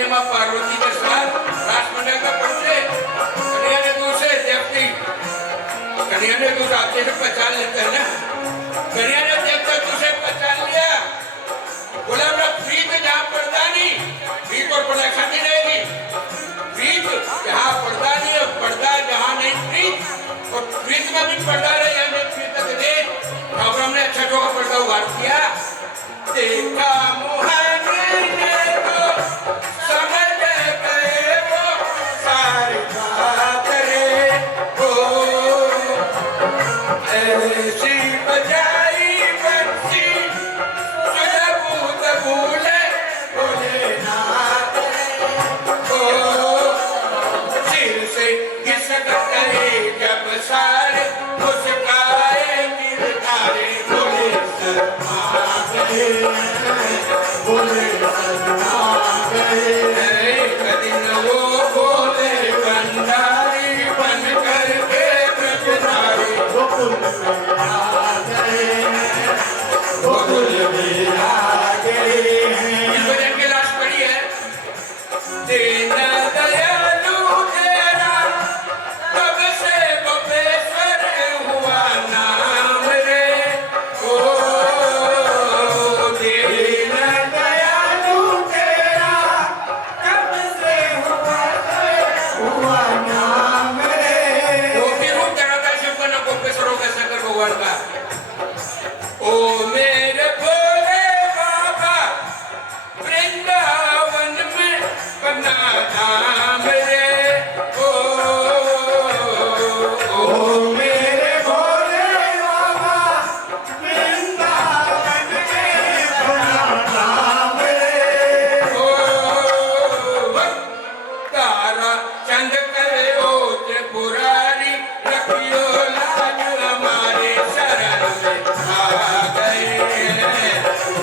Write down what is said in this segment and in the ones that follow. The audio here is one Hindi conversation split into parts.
जगजन्य मां पार्वती के साथ रासमंडल का पड़ते कन्हैया ने दूसरे देखती कन्हैया ने दूसरे आपसे से पहचान लेता है ना कन्हैया ने देखकर दूसरे पहचान लिया बोला मेरा प्रीत जहाँ पर्दा नहीं प्रीत और पर्दा खाती रहेगी प्रीत जहाँ पर्दा नहीं है पर्दा जहाँ नहीं प्रीत और प्रीत में भी पर्दा रहे हमें प्रीत तक दे ठाकुर हमने अच्छा ठोका पर्दा उगाड़ किया देखा मुहाने को समझ गए वो सारी बात रे हो ऐसी बजाई बंसी सुधबूत भूले भोलेनाथ हो सिर से घिसक करे जब सारे मुस्काए गिरधारे बोले शर्मा बोले एक दिन वो बोले भंडारी बन करके ब्रजधारी गोकुल में आ गए इस भजन की लाश पड़ी है दीन दयालु तेरा कब से बपेश्वर हुआ नाम रे ओ दीन दयालु तेरा कब से हुआ नाम रे वो भी रूप चढ़ाता शिव का ना गोपेश्वरों का शंकर भगवान का ओ मेरे भोले बाबा वृंदावन में बना धाम रे ओ मेरे भोले बाबा वृंदावन में बना धाम रे ओ तारा चंद करे ओ त्रिपुरारी रखियो लाज हमारे शरण में आ गए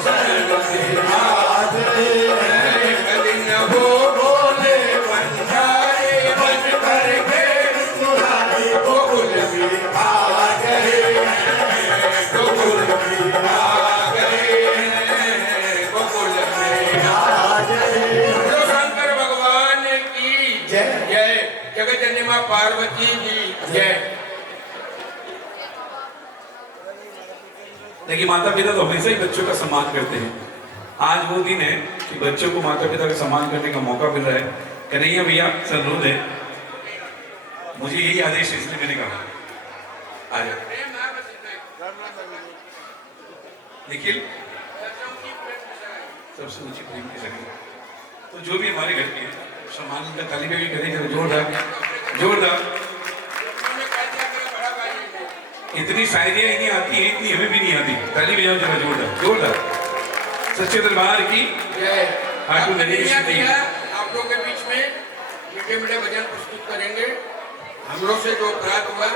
शरण में आ गए एक दिन वो बोले भंडारे बन करके तुम्हारे गोकुल में आ गए गोकुल में आ गए गोकुल में आ गए तो शंकर भगवान की जय जगजननी मां पार्वती की जय। देखिए माता पिता तो हमेशा ही बच्चों का सम्मान करते हैं। आज वो दिन है कि बच्चों को माता पिता का सम्मान करने का मौका मिल रहा है। कन्हैया भैया सर रो दे मुझे यही आदेश है इसलिए मैंने कहा आ जाओ निखिल सबसे ऊंची प्रेम की शक्ति तो जो भी हमारे घर के सम्मान का ताली में भी करें जोरदार जोरदार इतनी शायरियां इन्हीं आती हैं इतनी हमें भी नहीं आती ताली बजाओ जरा जोरदार जोरदार सच्चे दरबार की जय। हाथों नरेश जी आप लोगों के बीच में मीठे मीठे भजन प्रस्तुत करेंगे हम लोग से जो अपराध हुआ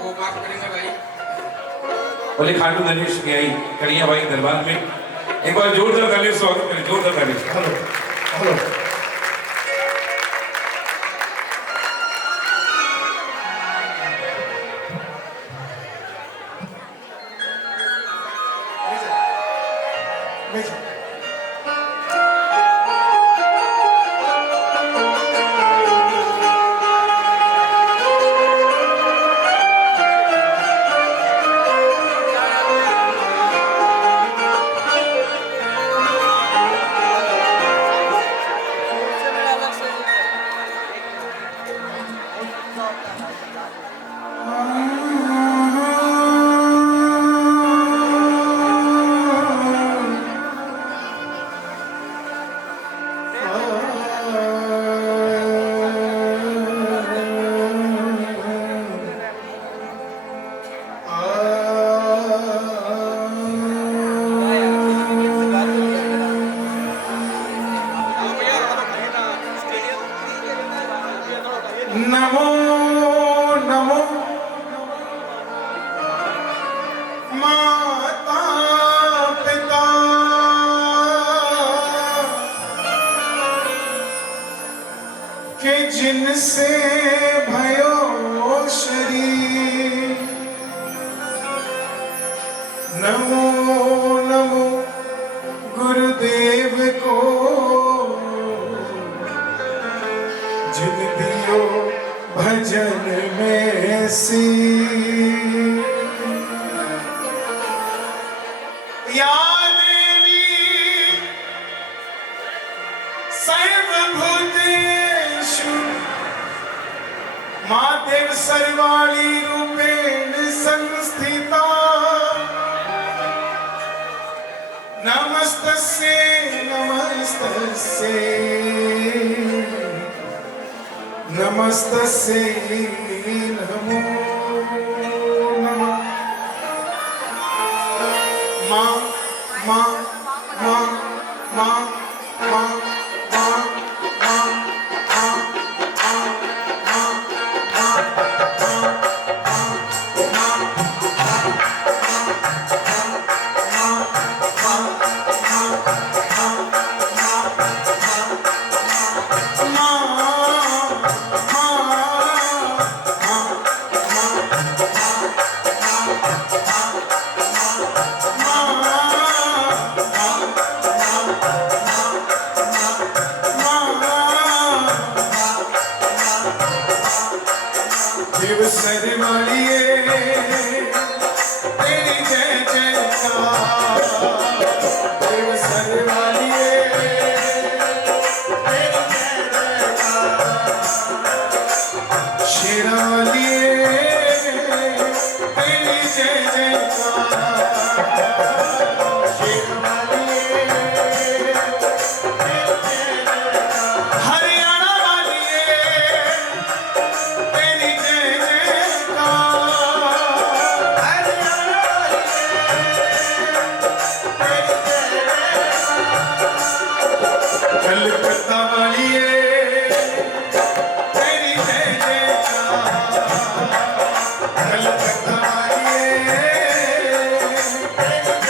वो माफ करेंगे भाई बोले खाटू नरेश के आई कन्हैया भाई दरबार में एक बार जोरदार ताली स्वागत करें जोरदार ताली हेलो हेलो नमो नमो माता पिता के जिनसे भयो शरीर नमो नमो ऐसी या देवी सर्वभूतेषु मादेव सर्वाणि रूपेण संस्थिता नमस्तस्यै नमस्तस्यै नमस्तस्यै नमो नमः मां मां मां मां मां देव सर्वालिए तेरी जय जयकार देव सर्वालिए तेरी जय जयकार शेरालिए तेरी जय जयकार शेरालिए तेरी जय जयकार हरियाणा वालिए तेरी जय जयकार हरियाणा कलकत्ता वालिए तेरी जय जयकार कलकत्ता वालिए तेरी जय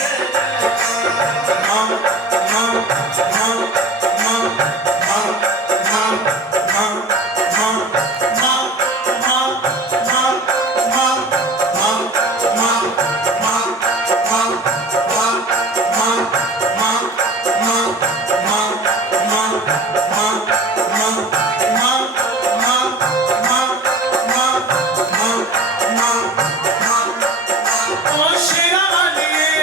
जयकार मां मां मां मां मां मां मां मां मां नवरात्रों वालिए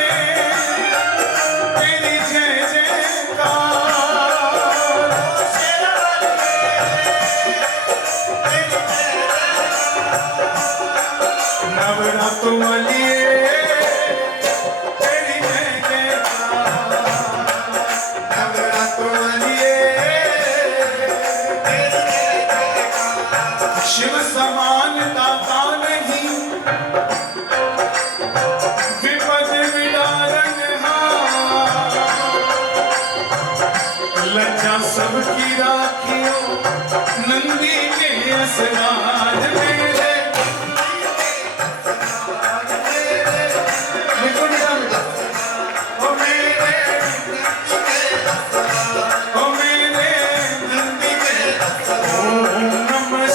तेरी जय जयकार नवरात्रों वालिए तेरी जय जयकार शिव समान दाता नहीं विपद विदारन लज्जा सबकी राखियों नंदी के असराज मेरे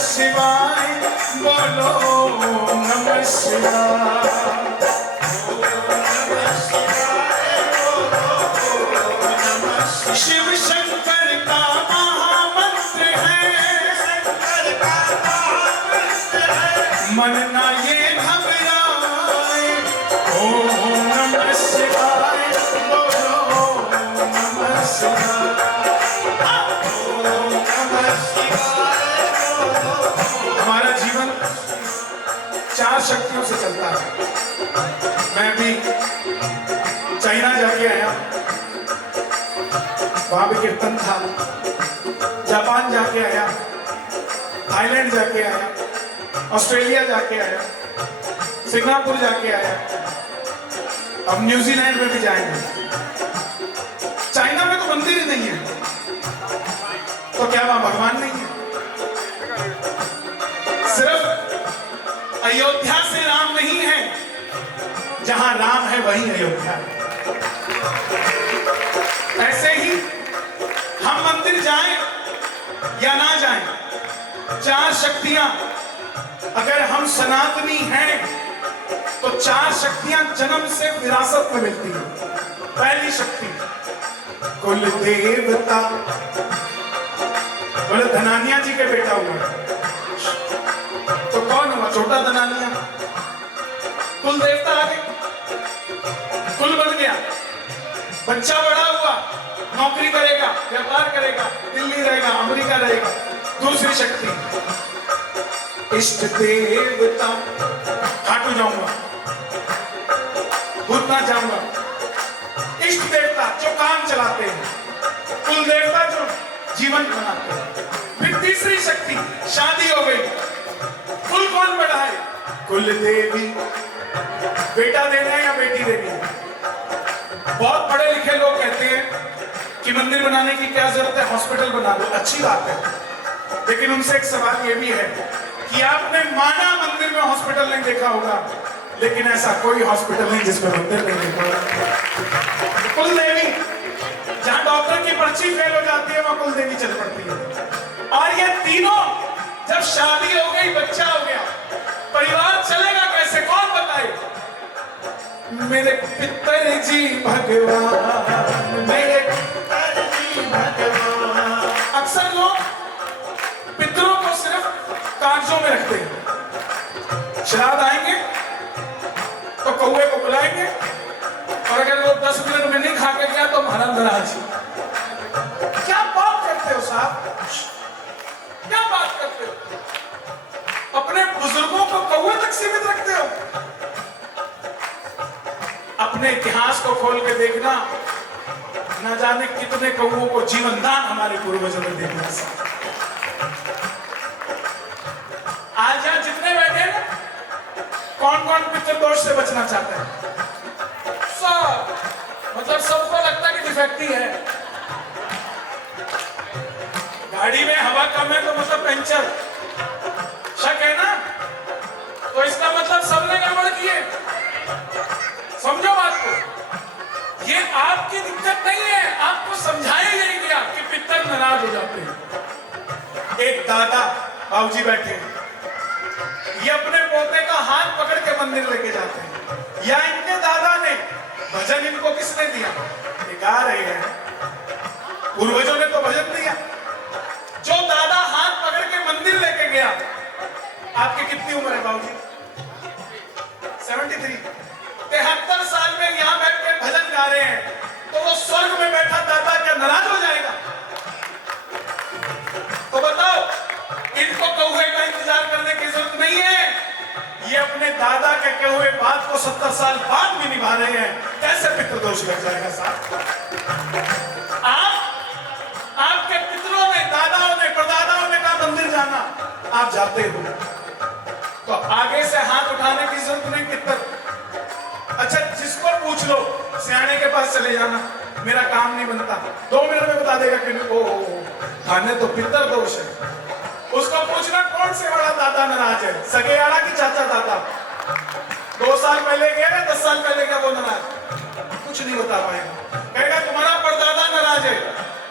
शिवाय बोलो नमः शिवाय शिव शंकर का महामंत्र है मन ना ये घबराए ओम नमः शिवाय बोलो नमः शिवाय ओम नमः शिवाय हमारा जीवन चार शक्तियों से चलता है। मैं भी चाइना जाके आया, वहां भी कीर्तन था। जापान जाके आया, थाईलैंड जाके आया, ऑस्ट्रेलिया जाके आया, सिंगापुर जाके आया, अब न्यूजीलैंड में भी जाएंगे। चाइना में तो मंदिर ही नहीं है, तो क्या वहां भगवान नहीं है? सिर्फ अयोध्या से राम नहीं है, जहां राम है वहीं अयोध्या है। ऐसे ही हम मंदिर जाएं या ना जाएं, चार शक्तियां अगर हम सनातनी हैं तो चार शक्तियां जन्म से विरासत में मिलती हैं। पहली शक्ति कुल देवता, बोले धनानिया जी के बेटा हुआ तो कौन हुआ? छोटा देवता दनानिया, कुल देवता आ गए, कुल बन गया, बच्चा बड़ा हुआ, नौकरी करेगा, व्यापार करेगा, दिल्ली रहेगा, अमेरिका रहेगा। दूसरी शक्ति इष्ट देवता, खाटू जाऊंगा, भूतनाथ जाऊंगा। इष्ट देवता जो काम चलाते हैं, कुल देवता जो जीवन बनाते हैं। फिर तीसरी शक्ति शादी हो गई, कुल कौन बढ़ाए? कुल देवी, बेटा देना है या बेटी देनी है? बहुत पढ़े लिखे लोग कहते हैं कि मंदिर बनाने की क्या जरूरत है, हॉस्पिटल बना दो, अच्छी बात है, लेकिन उनसे एक सवाल ये भी है कि आपने माना मंदिर में हॉस्पिटल नहीं देखा होगा, लेकिन ऐसा कोई हॉस्पिटल नहीं जिसमें मंदिर नहीं देखा होगा। कुल देवी, जहां डॉक्टर की पर्ची फेल हो जाती है वहां कुल देवी चल पड़ती है। और ये तीनों जब शादी हो गई, बच्चा हो गया, परिवार चलेगा कैसे, कौन बताए? मेरे पिताजी भगवान, मेरे पिताजी भगवान। अक्सर लोग पितरों को सिर्फ कागजों में रखते हैं। श्राद्ध आएंगे तो कौवे को बुलाएंगे, और अगर वो 10 मिनट में नहीं खा के गया तो महाराज नाराज। क्या बात करते हो साहब, क्या बात करते हो? अपने बुजुर्गों को कौवे तक सीमित रखते हो। अपने इतिहास को खोल के देखना, न जाने कितने कौवों को जीवन दान हमारे पूर्वजों ने दे दिया। आज यहाँ जितने बैठे ना, कौन कौन पितृदोष से बचना चाहते हैं? सब, मतलब सबको लगता है कि डिफेक्ट ही है। गाड़ी में हवा कम है तो मतलब पंचर, शक है ना, तो इसका मतलब सबने गड़बड़ की है। समझो बात को, ये आपकी दिक्कत नहीं है, आपको समझाया यही गया कि पितर नाराज हो जाते हैं। एक दादा बाबूजी बैठे हैं, ये अपने पोते का हाथ पकड़ के मंदिर लेके जाते हैं, या इनके दादा ने, भजन इनको किसने दिया? ये गा रहे हैं, पूर्वजों ने तो भजन दिया। जो दादा हाथ पकड़ के मंदिर लेके गया, आपकी कितनी उम्र है बाबूजी? 73। 73 साल में यहां बैठ के भजन गा रहे हैं, तो वो स्वर्ग में बैठा दादा क्या नाराज हो जाएगा? तो बताओ, इनको कौवे का इंतजार करने की जरूरत नहीं है। ये अपने दादा के कहे हुए बात को 70 साल बाद भी निभा रहे हैं। कैसे पितृदोष लग जाएगा साहब? आपके पितरों ने, दादाओं ने, परदादाओं ने कहा मंदिर जाना, आप जाते हो, तो आगे से हाथ उठाने की जरूरत नहीं। पितर, अच्छा जिसको पूछ लो, सियाने के पास चले जाना, मेरा काम नहीं बनता, 2 मिनट में बता देगा कि ओ खाने तो पितर दोष है। उसको पूछना कौन से बड़ा दादा नाराज है, सगे आड़ा की चाचा दादा? 2 साल पहले गया, 10 साल पहले गया, वो नाराज, कुछ नहीं बता पाएगा। कहेगा तुम्हारा परदादा नाराज है,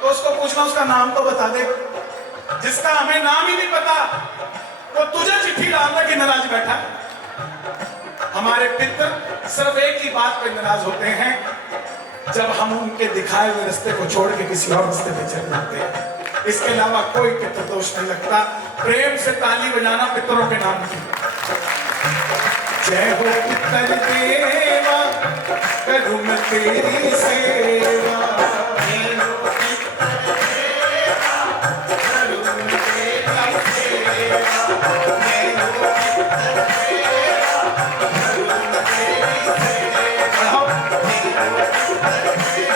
तो उसको पूछना उसका नाम तो बता दे। जिसका हमें नाम ही नहीं पता, वो तुझे चिट्ठी डालना कि नाराज बैठा। हमारे पितर सिर्फ एक ही बात पे नाराज होते हैं, जब हम उनके दिखाए हुए रास्ते को छोड़ के किसी और रास्ते पे चल जाते हैं। इसके अलावा कोई पितर दोष नहीं लगता। प्रेम से ताली बजाना पितरों के नाम की। जय हो पितर देवा, करूं मैं तेरी सेवा। जय हो पितर देवा, करूं मैं तेरी सेवा। जय हो पितर देवा, करूं मैं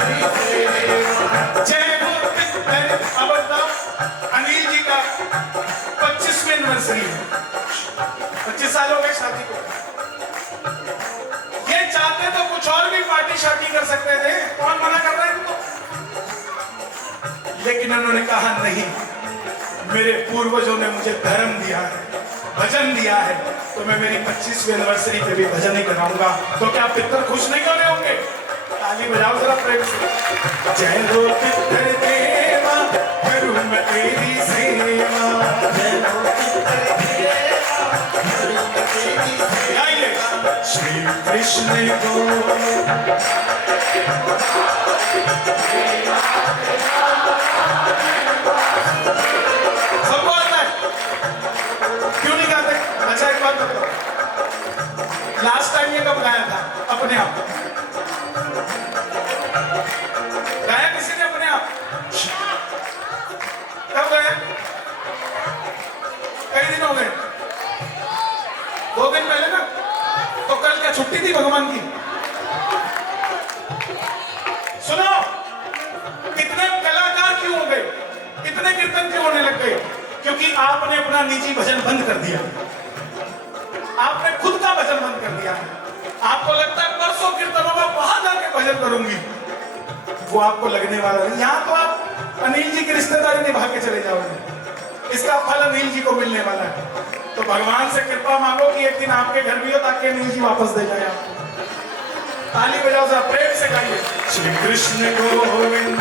तेरी सेवा। जय हो पितर। अब बताओ, अनिल जी का 25वीं एनिवर्सरी है, 25 साल हो गए शादी को। ये चाहते तो कुछ और भी पार्टी शादी कर सकते थे, कौन मना कर रहा है इनको? लेकिन उन्होंने कहा नहीं, मेरे पूर्वजों ने मुझे धर्म दिया है, भजन दिया है, तो मैं मेरी 25वीं एनिवर्सरी पे भी भजन ही कराऊंगा। तो क्या पितर खुश नहीं हो रहे होंगे? ताली बजाओ जरा प्रेम से। जय हो पितर देवा, करूं मैं तेरी सेवा। जय हो पितर देवा, करूं मैं तेरी सेवा। आइए श्री कृष्ण को सबको आता है। अपना निजी भजन बंद कर दिया, आपने खुद का भजन बंद कर दिया। आपको लगता है परसों कीर्तन होगा, वहां जाके भजन करूंगी, वो आपको लगने वाला नहीं। यहाँ तो आप अनिल जी की रिश्तेदारी निभा के चले जाओगे, इसका फल अनिल जी को मिलने वाला है। तो भगवान से कृपा मांगो कि एक दिन आपके घर भी हो, ताकि अनिल जी वापस दे जाए आपको। ताली बजाओ जरा, प्रेम से गाइए। श्री कृष्ण गोविंद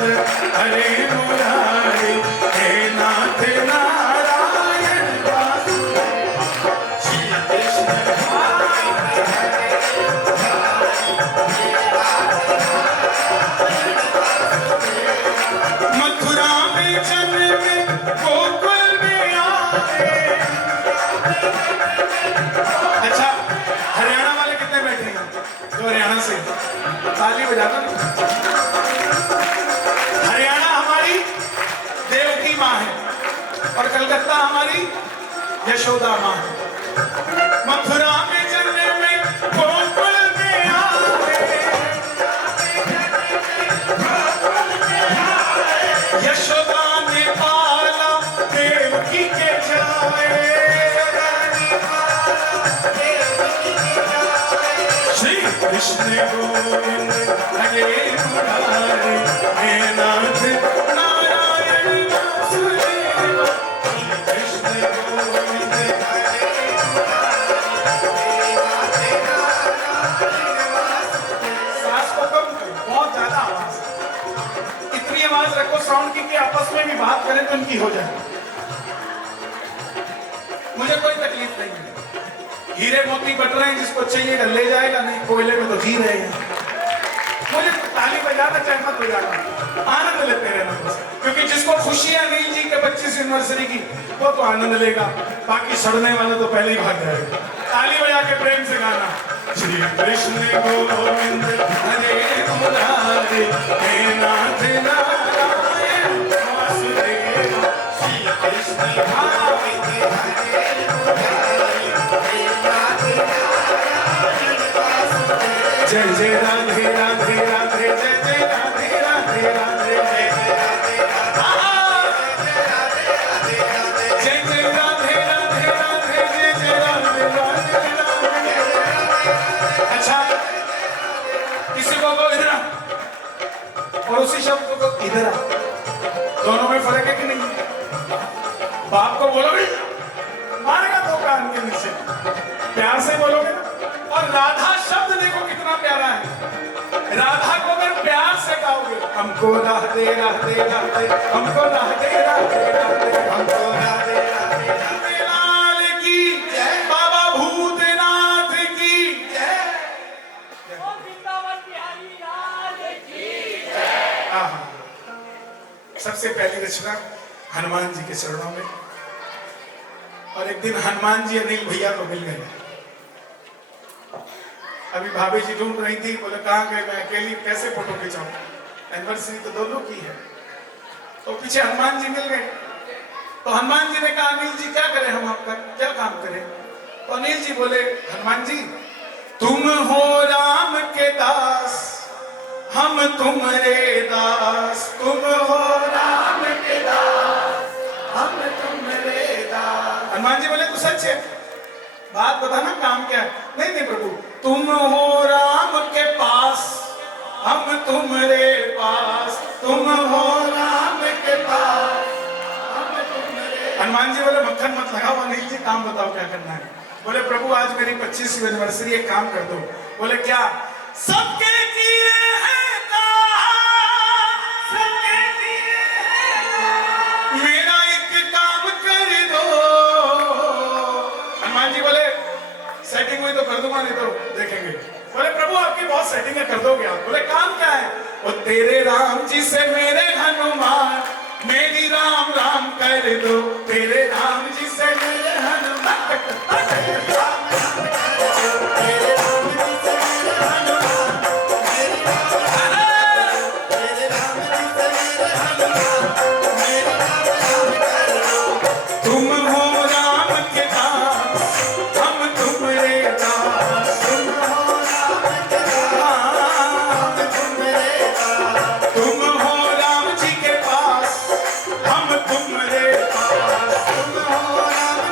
हरे मुरारी, हे नाथ नारायण वासुदेव। श्री कृष्ण मथुरा में जन्मे, गोकुल में आए। अच्छा, हरियाणा वाले कितने बैठे हैं जो हरियाणा से? ताली बजाना। हरियाणा हमारी देवकी माँ है और कलकत्ता हमारी यशोदा माँ है। मथुरा में जन्मे में, गोकुल में आए। यशोदा ने पाला, देवकी के जाए। श्री कृष्ण गोविंद हरे मुरारी, हे नाथ नारायण वासुदेव। श्री कृष्ण गोविंद हरे सांस को कम करो, बहुत ज्यादा आवाज, इतनी आवाज रखो साउंड की कि आपस में भी बात करें तो इनकी हो जाए। मुझे कोई तकलीफ नहीं है, हीरे मोती बट रहे हैं, जिसको चाहिए ले जाएगा, नहीं कोयले में तो जी रहे हैं। मुझे ताली बजाना चाहे मत बजाना, आनंद लेते रहना बस, क्योंकि जिसको खुशी है अनिल जी के 25 एनिवर्सरी की, वो तो आनंद लेगा, बाकी सड़ने वाले तो पहले ही भाग जाएगा। ताली बजा के प्रेम से गाना। श्री कृष्ण गोविंद हरे मुरारी, हे नाथ नारायण वासुदेव। श्री कृष्ण गोविंद हरे मुरारी, हे नाथ नारायण वासुदेव। जय जय राधे राधे राधे, जय जय राधे राधे राधे, जय जय राधे राधे, जय जय राधे राधे राधे, जय जय राधे राधे राधे। अच्छा, किसी को इधर आ, और उसी शब्द को इधर आ, दोनों में फर्क है कि नहीं? बाप को बोलोगे मारेगा दो कान के नीचे, प्यार से बोलोगे ना। और राधा शब्द देखो कितना प्यारा है। राधा को अगर प्यार से गाओगे, हमको राधे राधे राधे, हमको राधे राधे राधे, हमको राधे राधे राधे, लाल की जय, बाबा भूतनाथ की जय, वृंदावन बिहारी लाल की जय। सबसे पहली रचना हनुमान जी के चरणों में। और एक दिन हनुमान जी अनिल भैया को मिल गए। अभी भाभी जी ढूंढ रही थी, बोले कहाँ गए, मैं अकेली कैसे फोटो खिंचाऊं, एनिवर्सरी तो दोनों की है। तो पीछे हनुमान जी मिल गए। तो हनुमान जी ने कहा अनिल जी क्या करें, हम आपका क्या काम करें? तो अनिल जी बोले हनुमान जी, तुम हो राम के दास, हम तुम्हारे दास। तुम हो राम के दास, हम तुम्हारे दास। हनुमान जी बोले तू सच है, बात बताना काम क्या है? नहीं नहीं प्रभु, तुम हो राम के पास, हम तुम्हारे पास। तुम हो राम के पास, हम तुम्हारे। हनुमान जी बोले मक्खन मत लगाओ, अनिल जी काम बताओ क्या करना है। बोले प्रभु आज मेरी 25वीं एनिवर्सरी, एक काम कर दो। बोले क्या? सबके किए हैं काम, सबके किए हैं, मेरा एक काम कर दो। हनुमान जी बोले सेटिंग हुई तो कर दूंगा, नहीं तो देखेंगे। बोले प्रभु आपकी बहुत सेटिंग है, कर दोगे आप? बोले काम क्या है? वो तेरे राम जी से मेरे हनुमान, मेरी राम राम कर दो। तेरे राम जी से मेरे हनुमान, तेरे राम जी से मेरे हनुमान, मेरी राम, तेरे राम जी से मेरे हनुमान, मेरी राम कर दो। तुम हो राम के दास, हम तुम्हारे दास। तुम हो राम के दास, तुम्हारे दास। तुम हो राम जी के पास, हम तुम्हारे पास। तुम हो राम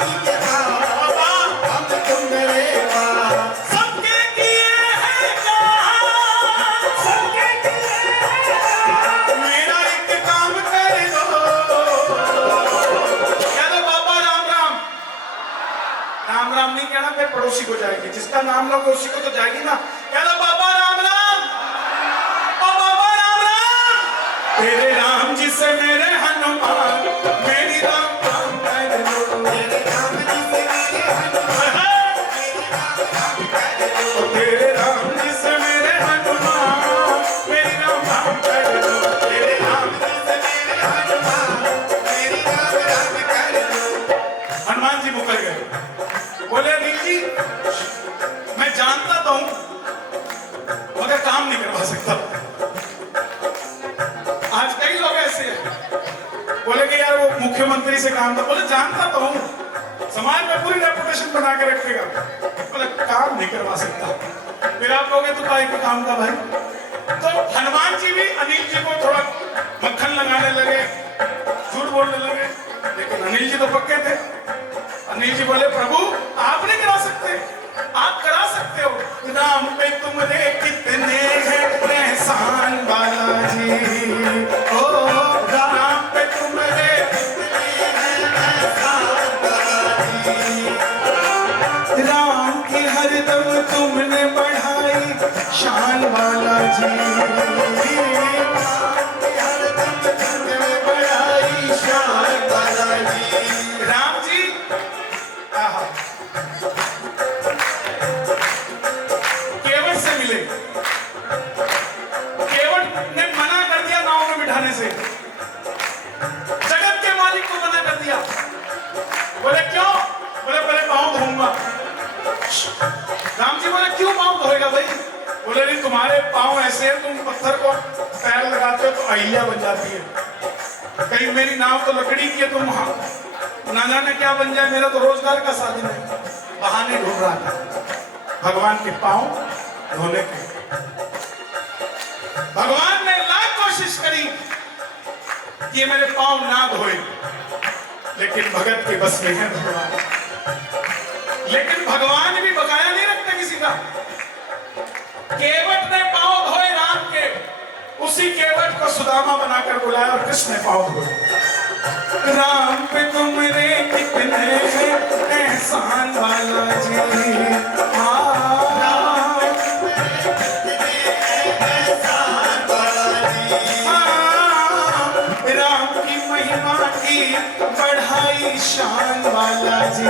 हम लोग उसी को तो जाएगी ना। कहना बाबा राम राम, ओ बाबा राम राम, तेरे राम जी से मेरे हनुमान, मेरी राम राम कर लो, तेरे राम जी से मेरे हनुमान, तेरे राम जी से मेरे हनुमान, मेरी राम राम कर लो, तेरे राम जी से मेरे हनुमान, मेरी राम राम कर लो। हनुमान जी मुकर गए, बोले अनिल जी मैं जानता तो हूं मगर काम नहीं करवा सकता। आज कई लोग ऐसे हैं, बोले कि यार वो मुख्यमंत्री से काम था, बोले जानता तो हूं समाज में पूरी रेपुटेशन बना के रखेगा, बोले काम नहीं करवा सकता। फिर आप लोगे तो भाई के काम का भाई। तो हनुमान जी भी अनिल जी को थोड़ा मक्खन लगाने लगे, झूठ बोलने लगे, लेकिन अनिल जी तो पक्के थे। अनिल जी बोले प्रभु आप नहीं करा सकते, आप करा सकते हो, राम पे तुमरे कितने हैं एहसान बालाजी, ओ राम पे तुमरे कितने हैं एहसान बालाजी, राम की हरदम तुमने बढ़ाई शान बालाजी, राम की हरदम तुमने बढ़ाई शान बालाजी। राम जी केवट से मिले, केवट ने मना कर दिया नाव में बिठाने से, जगत के मालिक को मना कर दिया। बोले क्यों? बोले पहले पांव धोऊंगा। राम जी बोले क्यों पांव धोएगा भाई? बोले नहीं तुम्हारे पांव ऐसे हैं, तुम पत्थर को पैर लगाते हो तो अहिल्या बन जाती है, कहीं मेरी नाव तो लकड़ी की है, तुम ना जाने क्या बन जाए, मेरा तो रोजगार का साधन है। बहाने ढूंढ रहा था भगवान के पांव धोने के। भगवान ने लाख कोशिश करी कि ये मेरे पांव ना धोए, लेकिन भगत के बस में है भगवान। लेकिन भगवान भी बकाया नहीं रखते किसी का। केवट ने पांव धोए राम के, उसी केवट को सुदामा बनाकर बुलाया और कृष्ण ने पांव धोए। राम पे तुमरे कितने हैं एहसान बालाजी, राम की महिमा की बढ़ाई शान बालाजी,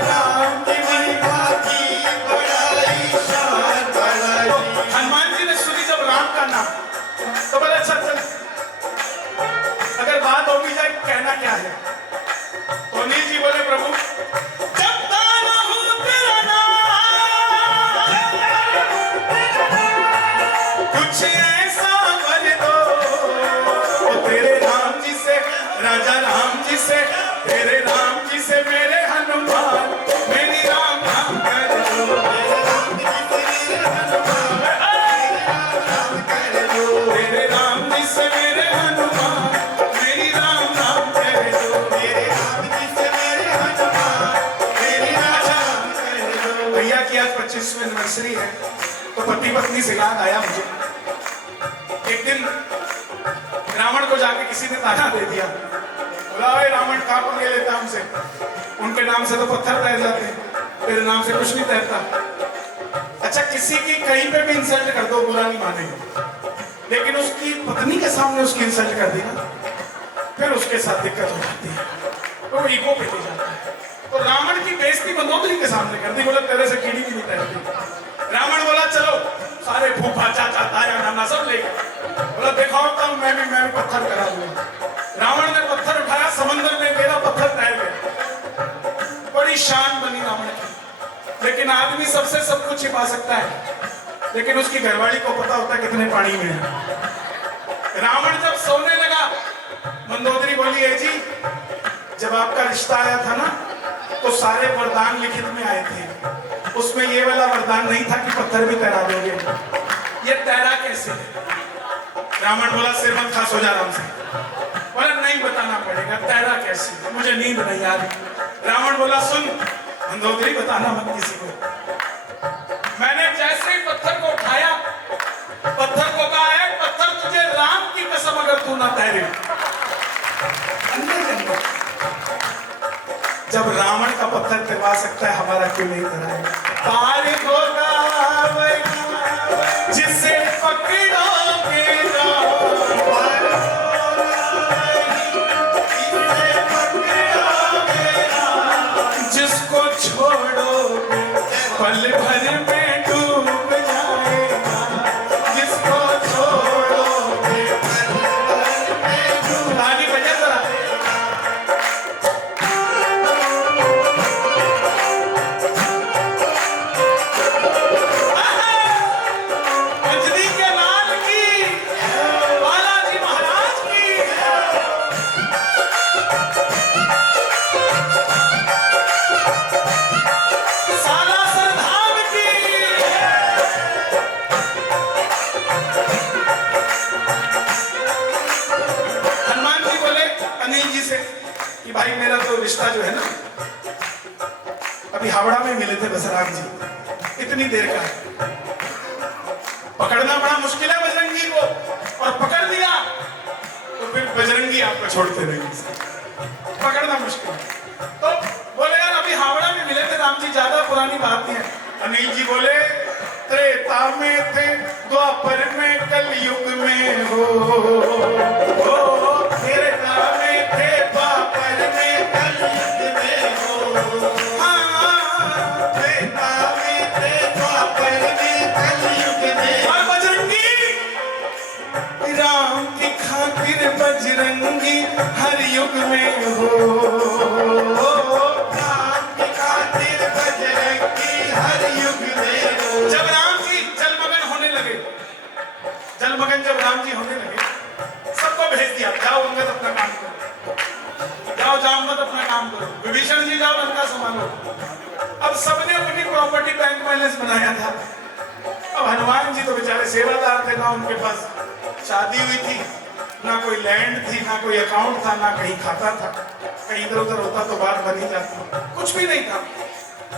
राम की महिमा की बढ़ाई शान बालाजी। हनुमान जी ने सुनी जब राम का नाम तो बोले अच्छा चल, अगर बात हो भी जाए कहना क्या है? तो अनिल जी बोले प्रभु जब ताना हो तेरा नाम, कुछ ऐसा कर दो, ओ तेरे राम जी से, राजा राम जी से, तेरे राम जी से मेरे हनुमान, मेरी राम राम कर दो, तेरे राम जी से मेरे हनुमान, राम कर दो, तेरे राम जी से मेरे हनुमान, मेरी राम राम कर दो, मेरे राम जी से मेरे हनुमान, मेरी राम राम कर दो। भैया की आज 25वीं एनिवर्सरी है, तो पति पत्नी से याद आया मुझे। एक दिन रावण को जाके किसी ने ताना दे दिया, बोला भाई रावण कहाँ को ले लेता हमसे, उनके नाम से तो पत्थर तैर जाते हैं, तेरे नाम से कुछ नहीं तैरता। अच्छा किसी की कहीं पे भी इंसल्ट कर दो बुरा नहीं मानेगा, लेकिन उसकी पत्नी के सामने उसकी इंसल्ट कर दी ना, फिर उसके साथ दिक्कत हो जाती है, तो वो ईगो पे हो जाता है। तो रावण की बेइज्जती मंदोदरी के सामने कर दी, बोला तेरे से कीड़ी भी नहीं तैरती। रावण बोला चलो सारे फूफा चाचा ताया नाना सब ले गए, बोला दिखाओ तब मैं भी पत्थर करा दूंगा। रावण ने पत्थर उठाया, समंदर में गिरा, पत्थर तैर गया। बड़ी शान बनी रावण की। लेकिन आदमी सबसे सब कुछ छिपा सकता है, लेकिन उसकी घरवाली को पता होता है कितने पानी में है। रावण जब सोने लगा, मंदोदरी बोली है जी जब आपका रिश्ता आया था ना, तो सारे वरदान लिखित में आए थे, उसमें ये वाला वरदान नहीं था कि पत्थर भी तैरा दोगे। ये तैरा कैसे? रावण बोला सिर मत खा, सो जा आराम से। बोला नहीं बताना पड़ेगा, तैरा कैसे, मुझे नींद नहीं आ रही। रावण बोला सुन मंदोदरी, बताना मत किसी को। मैंने जैसे ही पत्थर को उठाया, पत्थर को कहा है पत्थर तुझे राम की कसम अगर तू ना तैरे। जब रावण का पत्थर तैरवा सकता है, हमारा क्यों नहीं तैराएगा? पार होगा वही जिसे पकड़ोगे राम, पार होगा वही जिसे पकड़ोगे राम, जिसको छोड़ोगे पल भर में डूब जाएगा, जिसको छोड़ोगे पल भर में डूब। ताली बजा जरा। अंजनी के लाल की, बालाजी महाराज की। सालासर धाम की। हनुमान जी बोले अनिल जी से कि भाई मेरा तो रिश्ता जो है ना, अभी हावड़ा में मिले थे बसराम जी, इतनी देर का है, पकड़ना बड़ा मुश्किल है बजरंगी को, और पकड़ लिया तो फिर बजरंगी आपको छोड़ते रहेंगे, पकड़ना मुश्किल है। तो बोले यार अभी हावड़ा में मिले थे राम जी, ज्यादा पुरानी बात नहीं है। अनिल जी बोले त्रेता में थे, द्वापर में, कलयुग में हो, त्रेता में थे, द्वापर में, कलयुग में हो, हाँ, त्रेता में थे, द्वापर में, कलयुग में। और बजरंगी राम की खातिर बजरंगी हर युग में हो, राम की खातिर बजरंगी हर युग में हो। जब राम जी जलमग्न होने लगे, जलमग्न जब राम जी होने लगे, सबको भेज दिया, जाओ अंगद अपना काम करो, जाओ जामवंत अपना काम करो, विभीषण जी जाओ लंका संभालो। अब सबने अपनी प्रॉपर्टी बैंक बैलेंस बनाया था। अब हनुमान जी तो बेचारे सेवादार थे, ना उनके पास शादी हुई थी, ना कोई लैंड थी, ना कोई अकाउंट था, ना कहीं खाता था, कहीं इधर उधर होता तो बात बनी जाती, कुछ भी नहीं था।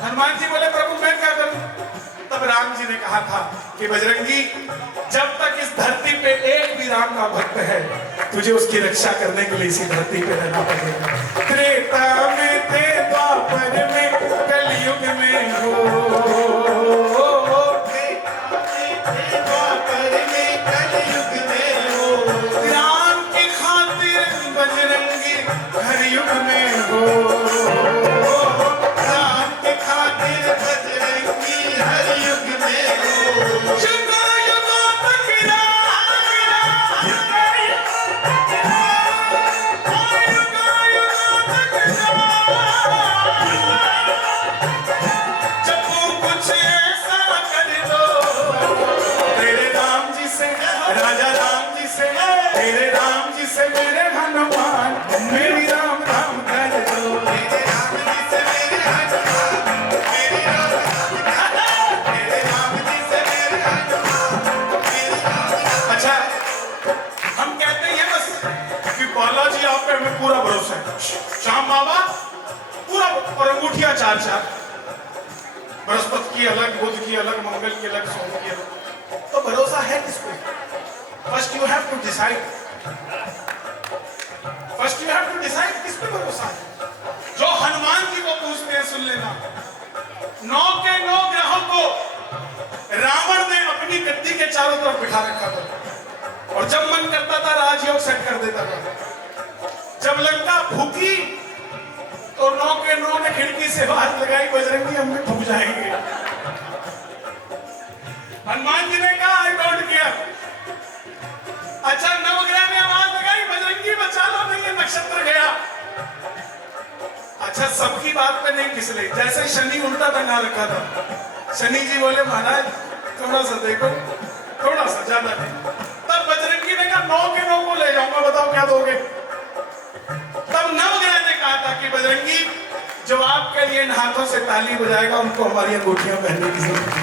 हनुमान जी बोले प्रभु मैं क्या करूं? तब राम जी ने कहा था कि बजरंगी जब तक इस धरती पे एक भी राम का भक्त है, तुझे उसकी रक्षा करने के लिए इसी धरती पे रहना पड़ेगा। त्रेता में थे, द्वापर में, कलयुग में हो, राम की खातिर बजरंगी हर युग में हो, राम की खातिर बजरंगी हर युग में हो। युगों युगों तक राम, युगों युगों तक जब कुछ ऐसा कर दो, तेरे राम जी से, राजा राम जी से, तेरे राम जी से मेरे हनुमान, मेरी राम राम कर दो, तेरे राम जी से मेरे हनुमान, मेरी राम राम कर दो, तेरे राम जी से मेरे हनुमान, मेरी राम राम। अच्छा हम कहते हैं बस कि बालाजी आप पे हमें पूरा भरोसा है, श्याम बाबा पूरा, और अंगूठियां चार चार, बृहस्पति की अलग, बुध की अलग, मंगल की अलग, सोम की अलग, तो भरोसा है किस पे? First you have to decide, first you have to decide किस पे भरोसा है। जो हनुमान जी को पूछते हैं सुन लेना, 9 के 9 ग्रहों को रावण ने अपनी गद्दी के चारों तरफ बिठा रखा था, और जब मन करता था राजयोग सेट कर देता था। जब लंका फूकी तो 9 के 9 ने खिड़की से बात लगाई, बजरंगी हम भी फूक जाएंगे। हनुमान जी ने कहा आई डोंट केयर। अच्छा नवग्रह ने आवाज लगाई, बजरंगी बचा लो, नहीं ये नक्षत्र गया। अच्छा सबकी बात पे नहीं फिसले, जैसे शनि उल्टा टंगा रखा था, शनि जी बोले महाराज थोड़ा सा देखो, थोड़ा सा, ज्यादा नहीं। तब बजरंगी ने कहा 9 के 9 को ले जाऊंगा, बताओ क्या दोगे? तब नवग्रह ने कहा था कि बजरंगी जो आपके लिए इन हाथों से ताली बजाएगा उनको हमारी अंगूठियां पहनने की जरूरत है,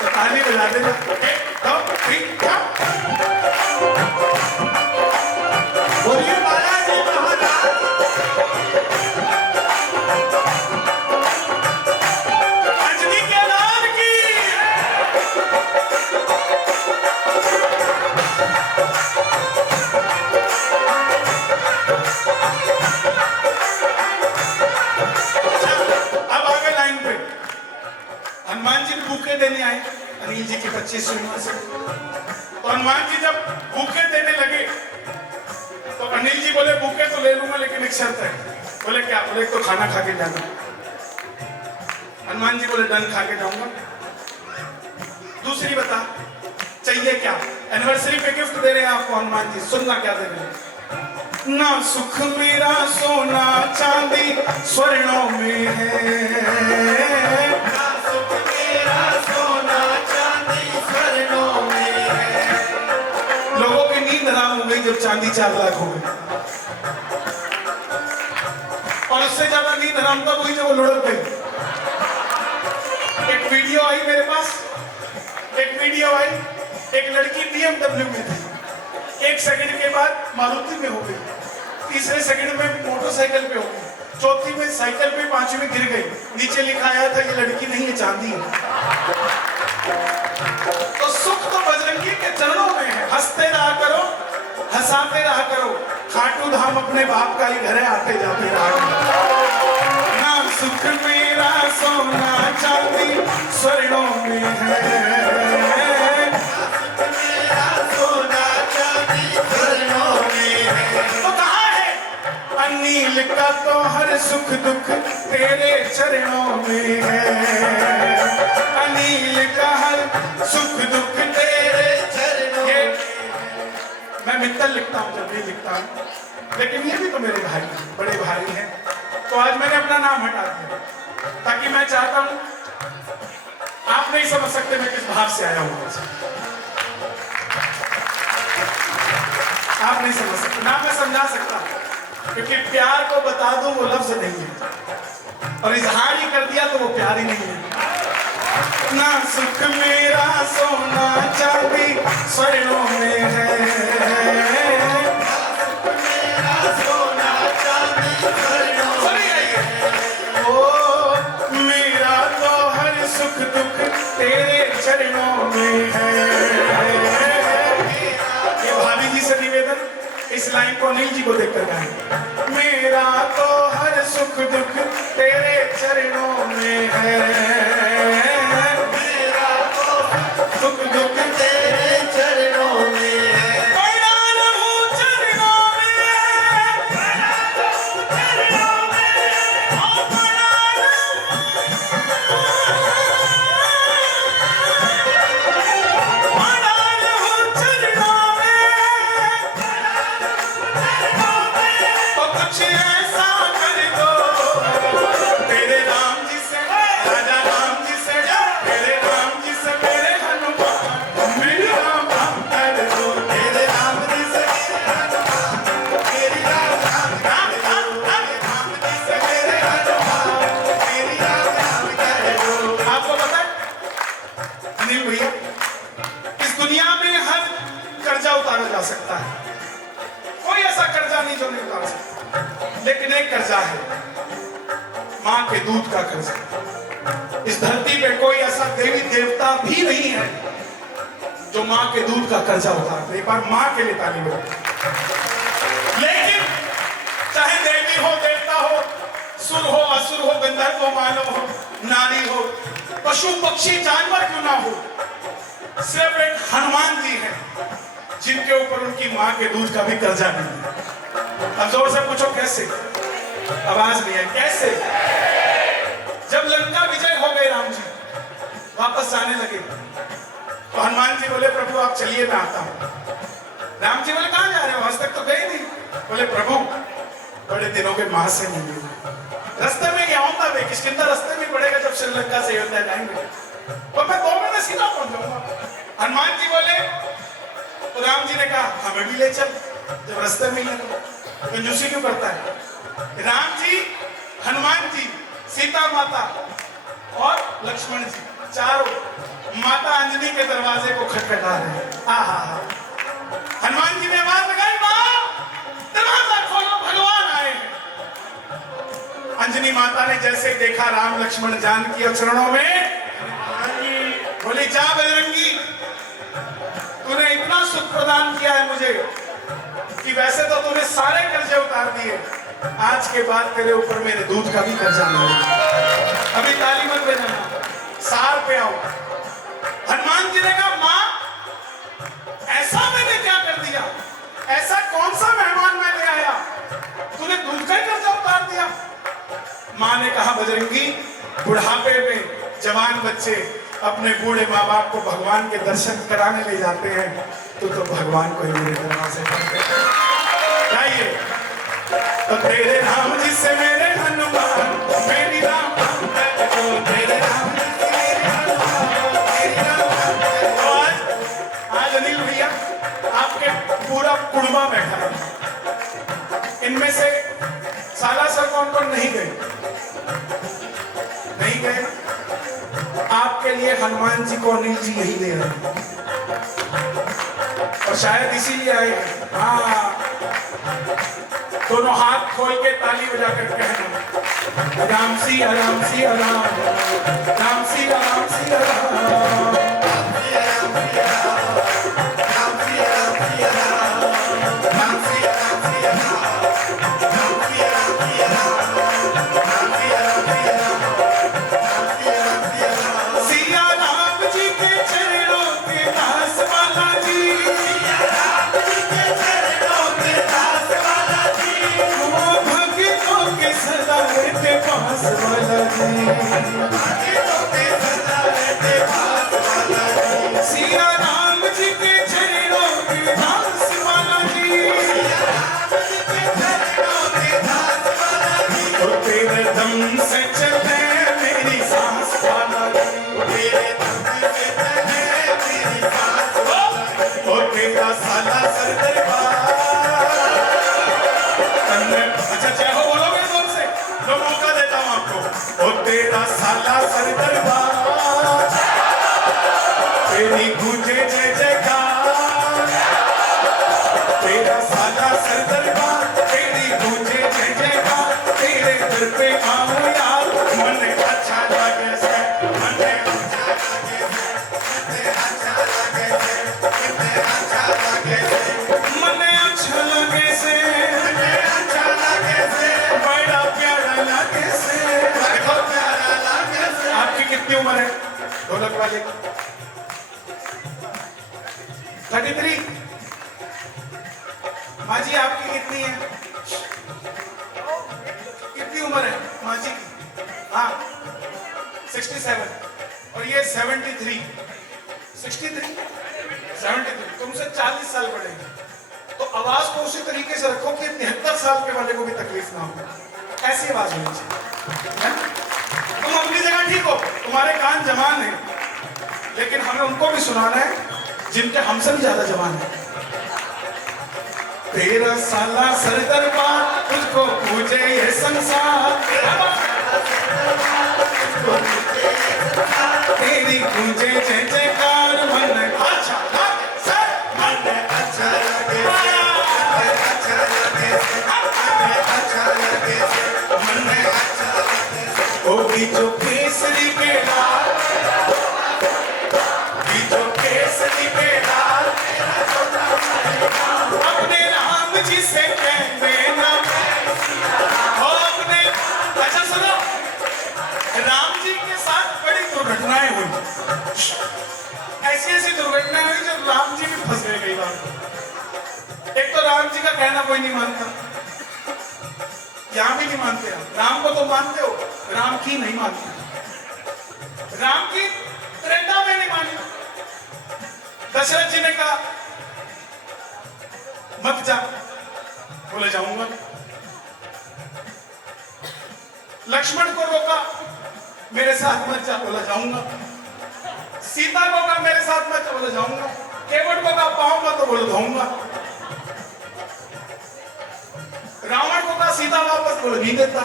तो ताली बजा देना। बोलिए बालाजी महाराज, अंजनी के लाल की। अब आगे लाइन पे अनिल जी की 25वीं उम्र। तो हनुमान जी जब बूके देने लगे तो अनिल जी बोले बूके तो ले लूंगा लेकिन एक शर्त है। बोले क्या? बोले तो खाना खा के जाना। हनुमान जी बोले डन, खा के जाऊंगा। दूसरी बता, चाहिए क्या? एनिवर्सरी पे गिफ्ट दे रहे हैं आपको हनुमान जी, सुनना क्या दे रहे हैं। ना सुख मेरा सोना चांदी स्वर्णों में है, ना सुख मेरा सोना चांदी स्वर्णों में है। लोगों की नींद हराम हो गई जब चांदी 4 लाख हो गई, और उससे ज्यादा नींद हराम तब हुई जब वो लुढ़क गई। एक वीडियो आई मेरे पास, एक वीडियो आई, एक लड़की BMW में थी, 1 सेकंड के बाद मारुति में हो गई, तीसरे सेकंड में मोटरसाइकिल पे हो गई, चौथी में साइकिल पे, 5वीं में गिर गई। नीचे लिखा आया था ये लड़की नहीं है, चांदी है। तो सुख तो बजरंगी के चरणों में है। हंसते रहा करो, हंसाते रहा करो, खाटू धाम अपने बाप का ही घर है, आते जाते रहा करो। ना सुख मेरा सोना चांदी स्वर्णों में है, मेरा सोना चांदी स्वर्णों में है। तो कहाँ है? अनिल का तो हर सुख दुख तेरे चरणों में है, अनिल का हर सुख दुख तेरे चरणों ये में। मैं मित्तल लिखता हूँ जब भी लिखता हूँ, लेकिन ये भी तो मेरे भाई हैं, बड़े भाई हैं। तो आज मैंने अपना नाम हटा दिया ताकि मैं चाहता हूँ, आप नहीं समझ सकते मैं किस भाव से आया हूँ आज। आप नहीं समझ सकते ना, मैं समझा सकता, क्योंकि प्यार को बता दूं वो लफ्ज नहीं है, और इजहार ही कर दिया तो वो प्यार ही नहीं है। ना सुख मेरा सोना चांदी स्वर्णों में है, मेरा सोना चांदी स्वर्णों में। ओ मेरा तो हर सुख दुख तेरे चरणों में है। ये भाभी जी से निवेदन, इस लाइन को अनिल जी को देखकर गाएं। मेरा तो हर सुख दुख तेरे चरणों में है, मेरा तो सुख दुख तेरे चरणों में है। पड़ा रहूं चरणों में, चरणों में ओ पड़ा रहूं चरणों में, तो कुछ ऐसा कर दो तेरे राम जी से, राजा राम जी से, तेरे राम जी से मेरे हनुमान, मेरी राम राम कर दो तेरे राम जी से मेरी राम राम कर दो। तेरे राम जी से मेरे हनुमान मेरी राम राम कर दो। आपको पता है अनिल भैया, इस दुनिया में हर कर्जा उतारा जा सकता है, कोई ऐसा कर्जा नहीं जो नहीं उतार सकता, लेकिन एक कर्जा है, माँ के दूध का कर्जा। इस धरती पे कोई ऐसा देवी देवता भी नहीं है जो माँ के दूध का कर्जा उतार दे। एक बार माँ के लिए ताली बजाओ। लेकिन चाहे देवी हो, देवता हो, सुर हो, असुर हो, गंधर्व हो, मानव हो, नारी हो, पशु पक्षी जानवर क्यों ना हो, सिर्फ एक हनुमान जी हैं जिनके ऊपर उनकी माँ के दूध का भी कर्जा नहीं है। अब जोर से पूछो कैसे? आवाज नहीं है, कैसे? जब लंका विजय हो गए, राम जी वापस आने लगे, तो हनुमान जी बोले प्रभु आप चलिए मैं आता हूँ। राम जी बोले कहाँ जा रहे हो, आज तक तो गए नहीं। बोले प्रभु बड़े दिनों के माँ से नहीं मिले, रास्ते में आऊंगा, वे किसकिंदा रास्ते में पड़ेगा जब श्रीलंका से अयोध्या जाएंगे, तो मैं 2 महीने सीधा पहुंच जाऊंगा। हनुमान जी बोले, तो राम जी ने कहा हमें भी ले चल, जब रास्ते में ही है तो कंजूसी क्यों करता है। राम जी, हनुमान जी, सीता माता और लक्ष्मण जी, चारों माता अंजनी के दरवाजे को खटखटा रहे हैं। आहा, हनुमान जी ने आवाज लगाई, मां दरवाजा खोलो, भगवान आए हैं। अंजनी माता ने जैसे देखा राम लक्ष्मण जानकी और चरणों में, बोली जा बजरंगी, तूने इतना सुख प्रदान किया है मुझे कि वैसे तो तूने सारे कर्जे उतार दिए, आज के बाद तेरे ऊपर मेरे दूध का भी कर्जा नहीं है। अभी ताली मत बजाना, सार पे आओ। हनुमान हनुमान जी ने कहा मां, ऐसा मैंने क्या कर दिया, ऐसा कौन सा मेहमान मैं ले आया, तूने दूध का ही कर्जा उतार दिया। मां ने कहा बजरंगी, बुढ़ापे में जवान बच्चे अपने बूढ़े माँ बाप को भगवान के दर्शन कराने ले जाते हैं, तो भगवान को ही मेरे दरवाजे पर जाइए। तो तेरे राम जी से मेरे हनुमान, मेरी राम तो तेरे राम जी से मेरे हनुमान, मेरी राम। तो आज अनिल भैया आपके पूरा कुड़बा बैठा है, इनमें से सालासर कौन कौन नहीं गए, नहीं गए ना? आपके लिए हनुमान जी को अनिल जी यही दे रहे हैं, और शायद इसीलिए आए हैं। हाँ, दोनों हाथ खोल के ताली बजा कर कहना, राम सी राम सी राम, राम सी राम सी राम, सिया राम जी के चरणों के दास वाला जी, वो भक्तों के सदा रहते पास वाला जी, सिया राम जी के चरणों के दास वाला जी, और तेरे दम से चले मेरी सांस वाला जी, और तेरा साला सर दरबार। अच्छा जय हो बोलोगे जोर से, तो मौका देता हूं आपको। और तेरा साला सर दरबार, तेरी गूंजे जय जयकार, तेरा साला सर दरबार, तेरी गूंजे जय जयकार, तेरे दर पे आओ यार, मन अच्छा लगे से, मन अच्छा लगे से, अच्छा लगे से, अच्छा लगे से, मन अच्छा लगे से, अच्छा लगे से, बड़ा प्यारा लगे से, बहुत प्यारा लगे से। आपकी कितनी उम्र है ढोलक वाले? 33। माँ जी आपकी कितनी है, कितनी उम्र है माँ जी की? हाँ 67, और ये 73, 63, 73, तुमसे 40 साल बड़े हैं। तो आवाज को उसी तरीके से रखो कि 73 साल के वाले को भी तकलीफ ना हो, ऐसी आवाज होनी चाहिए। तुम अपनी जगह ठीक हो, तुम्हारे कान जवान हैं, लेकिन हमें उनको भी सुनाना है जिनके हमसे भी ज्यादा जवान है। तेरा साला सर दरबार, तुझको पूजे ये संसार, तेरी पूजे जय जयकार, मन अच्छा लगे से, मन अच्छा लगे से, अच्छा लगे से, अच्छा लगे से, मन अच्छा लगे से। ओ बीजो केसरी के लाल, बीजो केसरी के लाल, अपने राम जी से कह देना, अपने। अच्छा सुनो, राम जी के साथ बड़ी दुर्घटनाएं हुई, ऐसी ऐसी दुर्घटनाएं हुई जब राम जी भी फंस गए कई बार। एक तो राम जी का कहना कोई नहीं मानता, यहां भी नहीं मानते आप। राम को तो मानते हो, राम की नहीं मानते। राम की त्रेता में नहीं मानी। दशरथ जी ने कहा मत जा, बोले जाऊंगा। लक्ष्मण को रोका, मेरे साथ मत जा, बोला जाऊंगा। सीता को कहा मेरे साथ मत जा, बोला जाऊंगा। केवट को कहा पाऊं मत, तो बोला जाऊंगा। रावण को कहा सीता वापस, बोला नहीं देता।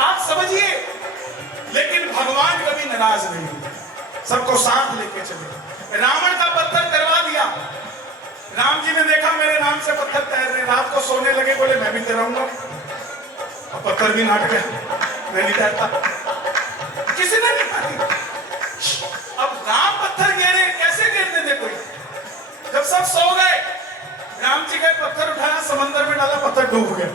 आप समझिए, लेकिन भगवान कभी नाराज नहीं हुए, सबको साथ लेके चले। रावण का पत्थर करवा दिया, राम जी ने देखा मेरे नाम से पत्थर तैर रहे, रात को सोने लगे, बोले मैं भी तैराऊंगा। और पत्थर भी नाट गया, मैं नहीं तैरता, किसी ने नहीं मानी। अब राम पत्थर गिरे, कैसे गिरने दे कोई? जब सब सो गए, राम जी गए, पत्थर उठाया, समंदर में डाला, पत्थर डूब गया।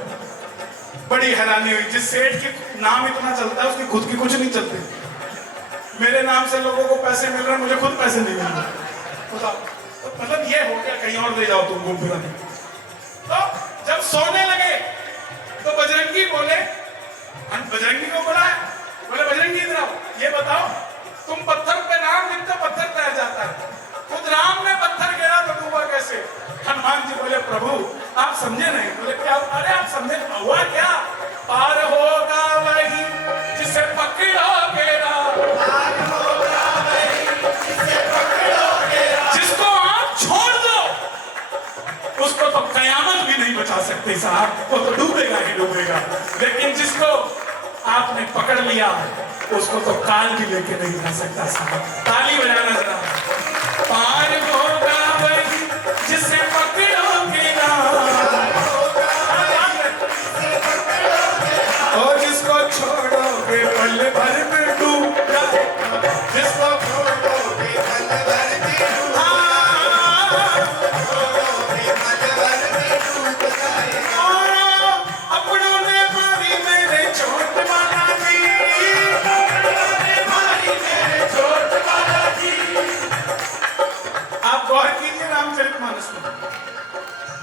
बड़ी हैरानी हुई, जिस सेठ के नाम इतना चलता है उसकी खुद की कुछ नहीं चलती। मेरे नाम से लोगों को पैसे मिल रहे हैं, मुझे खुद पैसे नहीं मिल रहे। बताओ, तो मतलब ये हो गया, कहीं और ले जाओ तुम घूम फिरा के। तो जब सोने लगे तो बजरंगी बोले, बजरंगी को बुलाया, बोले बजरंगी इधर आओ, ये बताओ तुम पत्थर पे नाम लिखते हो, पत्थर तैर जाता है, खुद राम ने पत्थर गिरा तो डूबा कैसे? हनुमान जी बोले प्रभु आप समझे नहीं। बोले क्या? अरे आप समझे, हुआ क्या? पार होगा वही जिसे पकड़ोगे राम, पार होगा वही जिसे पकड़ोगे राम। जिसको आप छोड़ दो उसको तो कयामत भी नहीं बचा सकते साहब, वो तो डूबेगा ही डूबेगा। लेकिन जिसको आपने पकड़ लिया उसको तो काल भी लेके नहीं जा सकता साहब। ताली बजाना जरा। पार होगा वही जिसे पकड़ोगे राम, और जिसको छोड़ोगे पल भर में डूब जाएगा, जिसको छोड़ोगे पल भर में डूब छोड़ोगे पल भर में डूब जाएगा। अपनों ने मारी मेरे चोट वाला जी, मारी मेरे चोट वाला जी। आप गौर कीजिए रामचरितमानस में,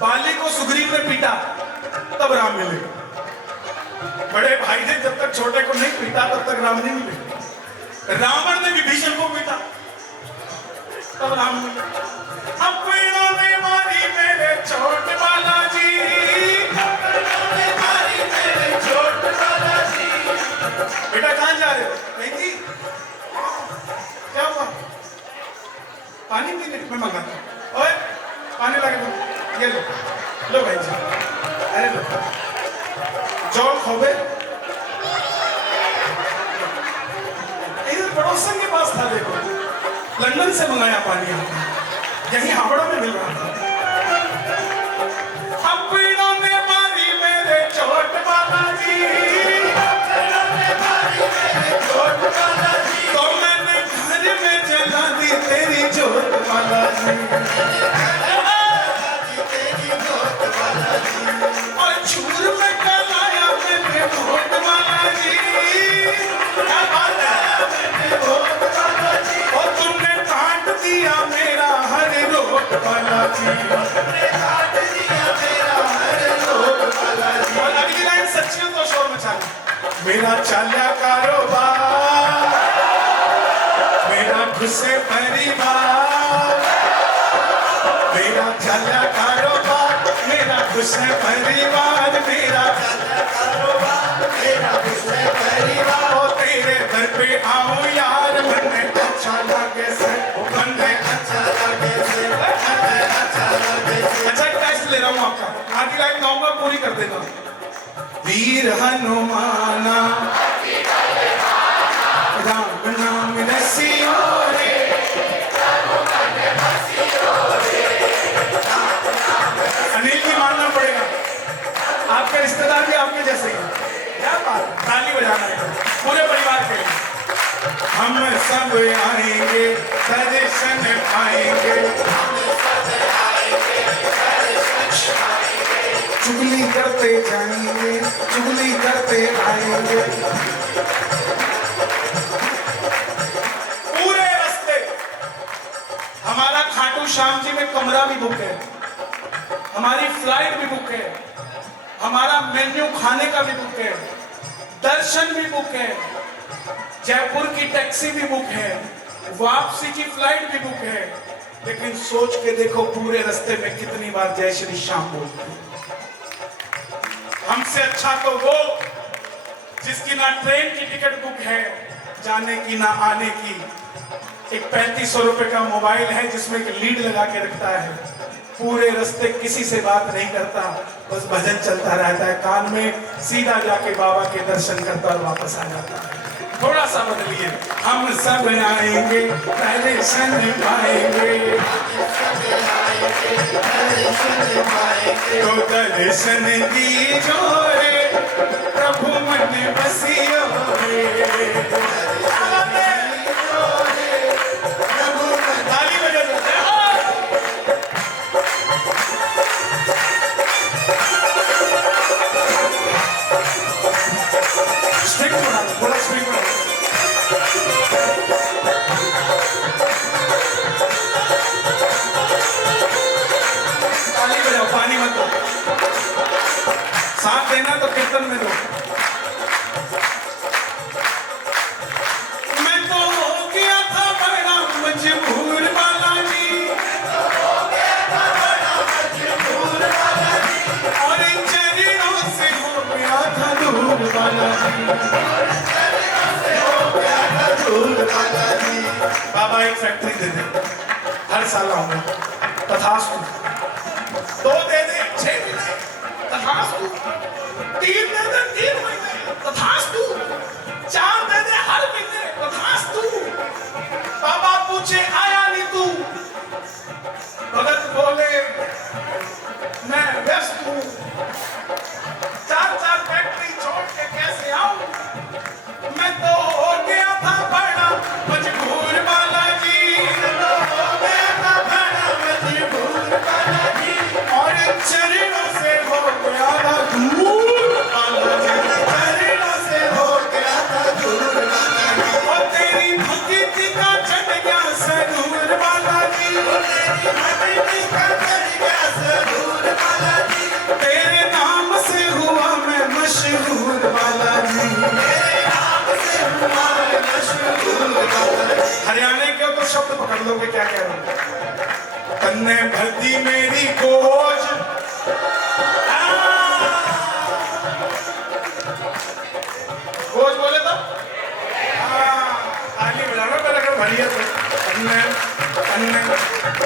बाली को सुग्रीव ने पीटा तब राम मिले, बड़े भाई ने जब तक छोटे को नहीं पीटा तब तक राम नहीं मिले। रावण ने विभीषण को पीटा तब राम मिले। अपनों ने मारी मेरे चोट वाला जी, मारी मेरे चोट वाला जी। बेटा कहाँ जा रहे हो? नहीं जी, क्या हुआ? पानी पीने मैं मंगाता हूँ। ओए पानी लाके दो, ये लो, लो भाई जी, अरे लो, जौन खोबे इधर पड़ोसन के पास था, देखो लंदन से मंगाया पानी आपने, यही हावड़ा में मिल रहा था। अपनों ने मारी मेरे चोट वाला जी, चोट वाला जी। तो मैंने घर में जला दी तेरी चोट वाला जी, तेरी चोट वाला जी। और चूर में कलाया मैंने वोट वाला जी, क्या बात है? मैंने चोट वाला जी। और तुमने काट दिया मेरा हर रोट वाला जी, तुमने काट दिया मेरा हर रोट वाला जी। और अगली लाइन सच्ची हो तो शोर मचा लो। मेरा चाल्या कारोबार, मेरा घुसे परिवार, मेरा चाल्या कारोबार, मेरा घुसे परिवार, मेरा कारोबार मेरा गुस्से परिवार। ओ तेरे घर पे आऊं यार, बनने अच्छा लगे से, बनने अच्छा लगे से, अच्छा लगे से। अच्छा टेस्ट ले रहा हूँ आपका, आगे लाइन गाऊंगा पूरी कर देना। वीर हनुमाना राम नाम रसियो रे, अनिल जी मानना पड़ेगा, आपके रिश्तेदार भी आपके जैसे ही हैं। क्या बात, ताली बजाना है पूरे परिवार के लिए। हम सब आएंगे दर्शन पाएंगे, चुगली करते जाएंगे, चुगली करते आएंगे। पूरे रास्ते हमारा खाटू श्याम जी में कमरा भी बुक है, हमारी फ्लाइट भी बुक है, हमारा मेन्यू खाने का भी बुक है, दर्शन भी बुक है, जयपुर की टैक्सी भी बुक है, वापसी की फ्लाइट भी बुक है। लेकिन सोच के देखो पूरे रास्ते में कितनी बार जय श्री श्याम बोलते हैं। हमसे अच्छा तो वो जिसकी ना ट्रेन की टिकट बुक है जाने की ना आने की, एक 3500 रुपए का मोबाइल है जिसमें एक लीड लगा के रखता है, पूरे रास्ते किसी से बात नहीं करता, बस भजन चलता रहता है कान में, सीधा जाके बाबा के दर्शन करता और वापस आ जाता है। थोड़ा सा बदलिए, हम सब आएंगे दर्शन पाएंगे, तो दर्शन दीजो रे प्रभु मन बसियो रे। ताली बजा दो। स्ट्रिंग बढ़ा दो, थोड़ा स्ट्रिंग बढ़ा दो। एक फैक्ट्री दे दे, हर साल आऊंगा। तथास्तु। 2 दे दे 6 महीने, तथास्तु। 3 दे दे 3 महीने, तथास्तु। 4 दे दे हर महीने, तथास्तु। बाबा पूछे आया नहीं तू, भगत बोले मैं व्यस्त हूँ, 4 फैक्ट्री छोड़ के कैसे आऊं, मैं तो हो गया था बड़ा मजबूर बालाजी, हो गया था बड़ा मजबूर बालाजी, और चरणों से हो गया था दूर बालाजी, चरणों से हो गया था दूर बालाजी, और तेरी भक्ति का चढ़ गया सरूर बालाजी, तेरी भक्ति का चढ़ गया सरूर बालाजी, तेरे नाम से हुआ मैं मशहूर बालाजी, तेरे नाम से हुआ मैं मशहूर बालाजी। हरियाणा के तो शब्द पकड़ लोगे क्या कह रहा हूं? तन्ने भर दी मेरी गोज, गोज बोले तो ताली बजाना पहले अगर भरी है तो। तन्ने तन्ने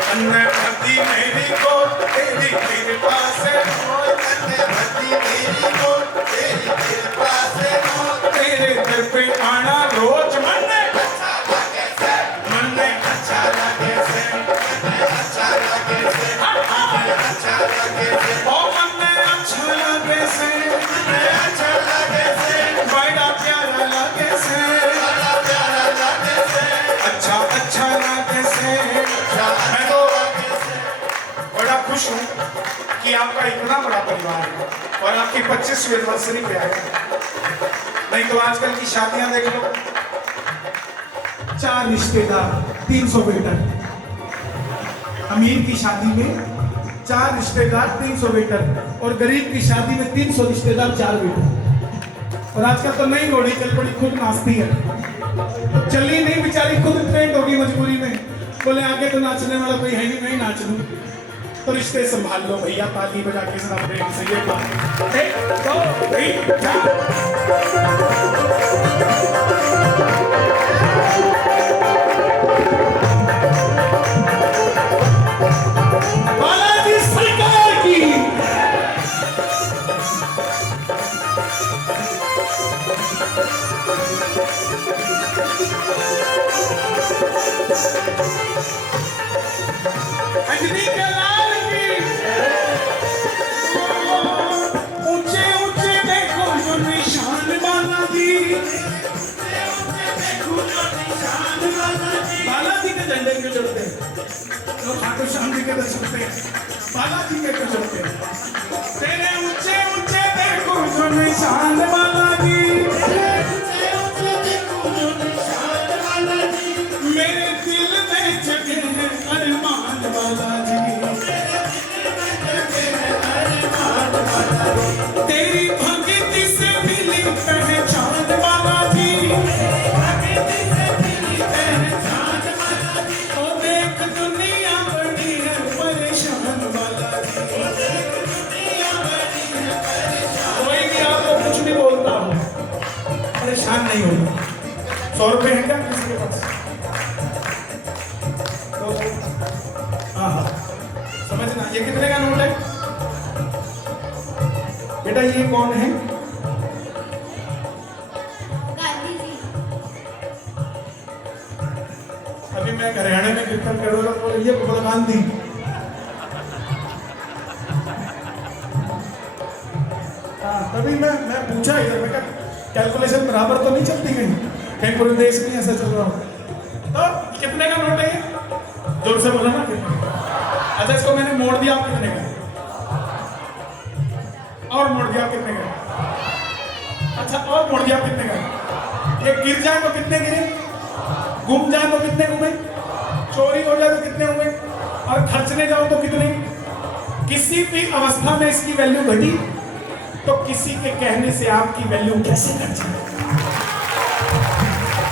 तन्ने भर दी मेरी गोज, तेरी कृपा से हो, तन्ने भर दी मेरी गोज, तेरी कृपा से हो, तेरे दर पे आना रोज मन में अच्छा लगे से, मन में अच्छा लगे से, मन में अच्छा लगे से, मन में अच्छा लगे से, ओ मन में अच्छा लगे से, मन में अच्छा लगे से, बड़ा प्यारा लगे से, बड़ा प्यारा लगे से, अच्छा अच्छा लगे से, मैं तो बड़ा खुश हूँ कि आपका इतना बड़ा परिवार है और आपकी 25वीं एनिवर्सरी पे आए। नहीं तो आजकल की शादियां देख लो, 4 रिश्तेदार 300 वेटर। अमीर की शादी में 4 रिश्तेदार 300 वेटर, और गरीब की शादी में 300 रिश्तेदार 4 वेटर। और आजकल तो नई घोड़ी चल पड़ी, खुद नाचती है, तो चली नहीं बेचारी, खुद ट्रेंड होगी मजबूरी में, बोले आगे तो नाचने वाला कोई है नहीं, मैं ही नाच लूं। तो रिश्ते संभाल लो भैया, ताली बजा के जरा प्रेम से ये बात। 1 2 3 4। बालाजी सरकार की। अंजनी के लाल की। ऊंचे ऊंचे देखो जो निशान बालाजी, बालाजी के झंडे क्यों चढ़ते हैं? लोग खाटू श्याम जी के दर्शन पे बालाजी के क्यों चढ़ते हैं? तेरे ऊंचे ऊंचे देखो जो निशान बालाजी, मेरे दिल में जगे हैं अरमान बालाजी, तेरी भक्ति से मिली पहचान बालाजी, ओ देख दुनिया बड़ी है परेशान बालाजी, कोई भी आपको कुछ भी बोलता हो परेशान नहीं होगा। 100 रुपए है क्या किसी के पास? तो हाँ समझना, ये कितने का नोट है बेटा? ये कौन है? गांधी जी। अभी मैं हरियाणा में कीर्तन कर रहा था, तो ये बोला गांधी। हाँ तभी मैं पूछा इधर, मैं कहा कैलकुलेशन बराबर तो नहीं चलती कहीं पूरे देश में ऐसा चल रहा हो। तो कितने का नोट है ये? जोर से बोला ना कितने? अच्छा इसको मैंने मोड़ दिया, आप कितने का? और मोड़ दिया कितने का? अच्छा और मोड़ दिया कितने का? ये गिर जाए तो कितने गिरे? गुम जाए तो कितने घूमे? चोरी हो जाए तो कितने हुए? और खर्चने जाओ तो कितने? किसी भी अवस्था में इसकी वैल्यू घटी तो किसी के कहने से आपकी वैल्यू कैसे घट जाए?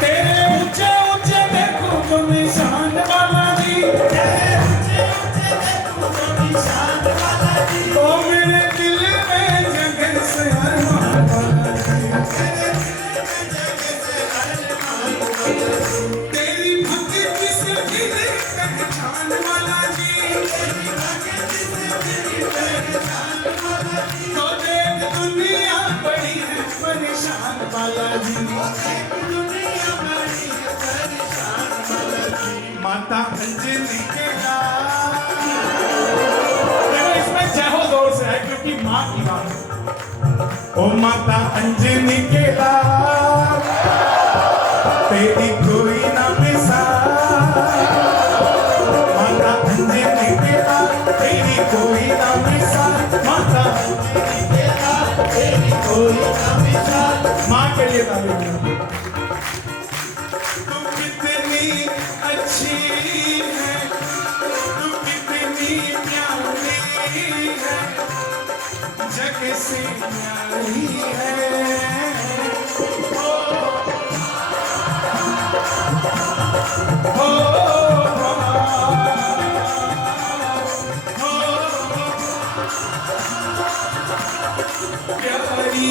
तेरे ऊंचे ऊंचे देखो जो निशान बालाजी, तेरे ऊंचे ऊंचे देखो जो निशान बालाजी, ओ मेरे दिल में जगह से अरमान बालाजी, तेरे दिल में जगह से अरमान बालाजी, तेरी भक्ति से की बात। ओ माता अंजनी के लाल तेरी कोई ना मिसाल, माता अंजनी के लाल तेरी कोई ना मिसाल, माता अंजनी के लाल तेरी कोई ना मिसाल। माँ के लिए ताली बजाओ। तू कितनी अच्छी है, तू कितनी प्यारी है, जग से न्यारी है। प्यारी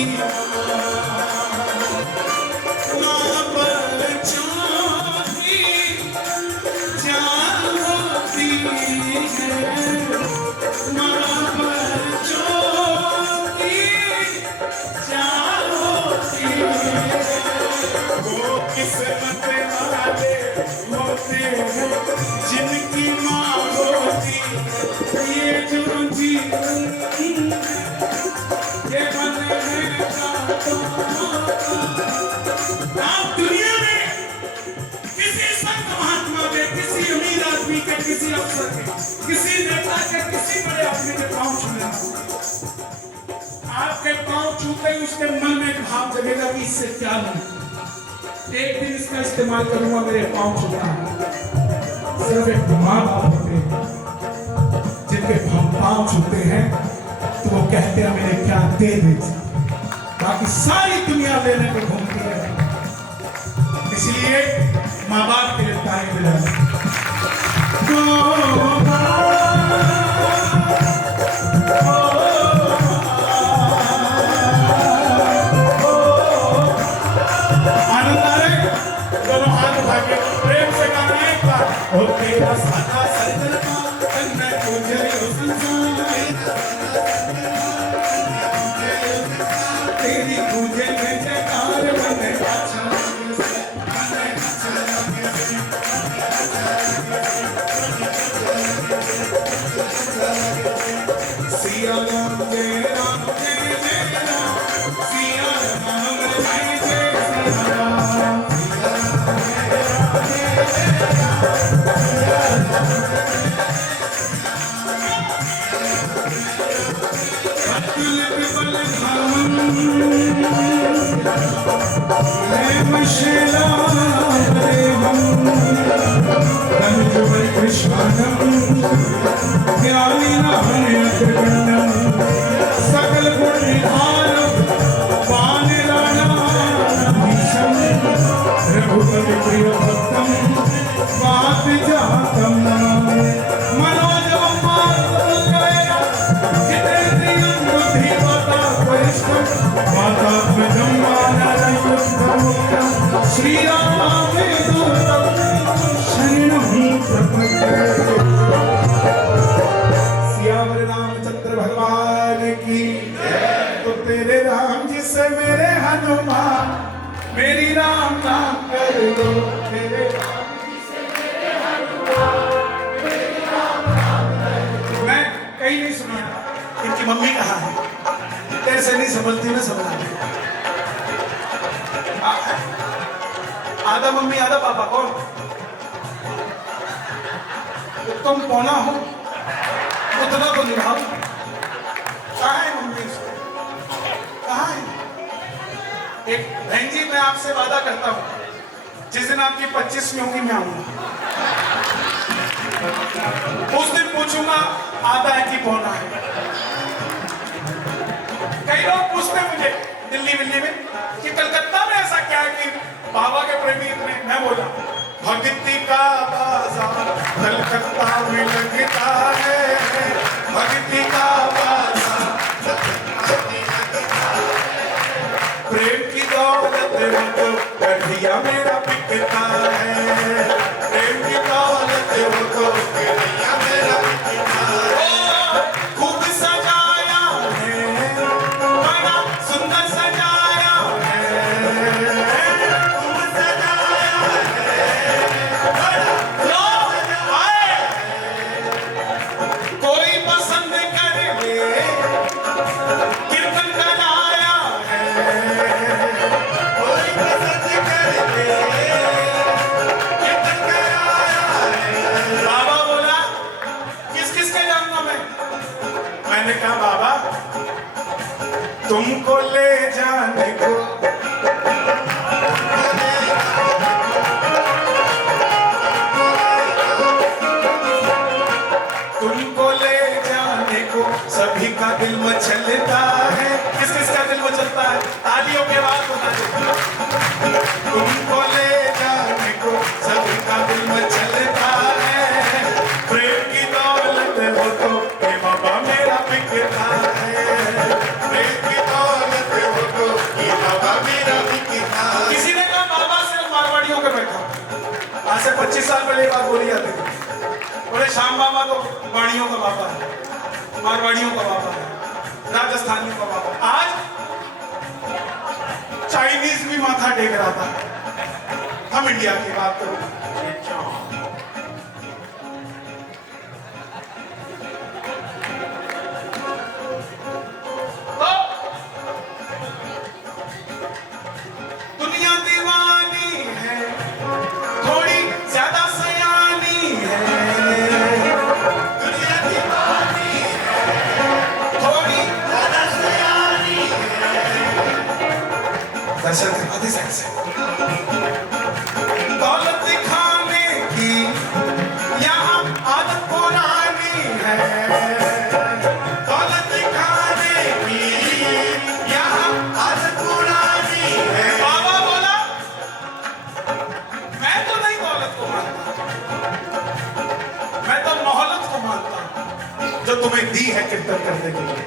माँ बच्चों की जान होती है, माँ बच्चों की जान होती है। वो किस्मत वाले होते हैं जिनकी माँ होती है। ये जो जीवन ये मन है आप दुनिया में किसी संत महात्मा के, किसी अमीर आदमी के, किसी अफसर के, किसी नेता के, किसी बड़े आदमी के पांव छूना, आपके पांव छूते ही उसके मन में एक भाव जगेगा कि इससे क्या लूं, एक दिन इसका इस्तेमाल करूंगा, मेरे पांव छूना है। सिर्फ एक माँ बाप होते हैं जिनके पांव छूते हैं तो वो कहते हैं मेरे क्या दे दे, बाकी सारी दुनिया लेने को घूमती है। इसलिए माँ बाप के लिए ताली बजाओ। आनंद आ रहा है? दोनों हाथ उठा के प्रेम से गाना एक बार। ओ तेरा सादा सरदर का मैं तुझे तेरी पूजे में जयकार बने अच्छा सिया राम जय राम जय जय राम, सिया राम जय जय सिया राम, सकल गुण निधान पान राणा रघुपति प्रिय भक्तम बात जातम मनोजम माता श्री राम सियावर रामचंद्र भगवान की। तो तेरे राम जी से मेरे हनुमान मेरी राम नाम कर दो, तेरे राम जी से मेरे हनुमान मेरी राम नाम कर दो। मैं कहीं नहीं सुना इनकी मम्मी कहाँ है, तेरे से नहीं समझती मैं समझा आधा मम्मी आधा पापा कौन? तो तुम पौना हो उतना तो निभाओ। कहाँ है मम्मी? कहाँ है? एक बहन जी मैं आपसे वादा करता हूँ जिस दिन आपकी 25वीं होगी मैं आऊंगा, उस दिन पूछूंगा आधा है कि पौना है। कई लोग पूछते मुझे दिल्ली विल्ली में कि कलकत्ता में ऐसा क्या है कि बाबा के प्रेमी इतने। मैं बोला भक्ति का बाजार कलकत्ता में लगता है, भक्ति का बाजार प्रेम की दौलत वो गठिया मेरा बिकता है, प्रेम की दौलत वो गठिया मेरा बिकता है। खूब सजाया है, बड़ा सुंदर सजाया है, खूब सजाया है, बड़ा लोग आए मैंने कहा बाबा तुमको ले जाने को तुमको ले जाने को सभी का दिल मचलता है। किस किस का दिल मचलता है? तालियों के बाद होना चाहिए। तुमको ले जाने को सभी का दिल मचलता है। प्रेम की दौलत हो तो ये बाबा मेरा बिकता है। प्रेम की दौलत हो तो ये बाबा मेरा बिकता है। किसी ने कहा बाबा सिर्फ मारवाड़ियों का बैठा। आज से 25 साल पहले ये बात बोली जाती थी। बोले श्याम बाबा तो वाणियों का बाबा है, मारवाड़ियों का बाबा है, राजस्थानियों का बाबा है। आज चाइनीज भी माथा टेक रहा था। हम इंडिया की बात करो। तो दुनिया दीवानी है, थोड़ी ज्यादा सयानी है। दुनिया दीवानी थोड़ी ज्यादा सयानी दर्शन दिखाते से दौलत दिखाने की यहाँ आदत पुरानी है। दौलत दिखाने की यहाँ आदत पुरानी है। बाबा बोला मैं तो नहीं दौलत को मानता, मैं तो मोहल्लत को मानता हूं जो तुम्हें दी है कीर्तन करने के लिए।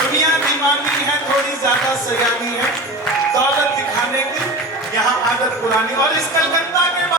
दुनिया दीवानी है, थोड़ी ज्यादा सयानी है। दौलत दिखाने की यहाँ आदत पुरानी। और इस कलकत्ता के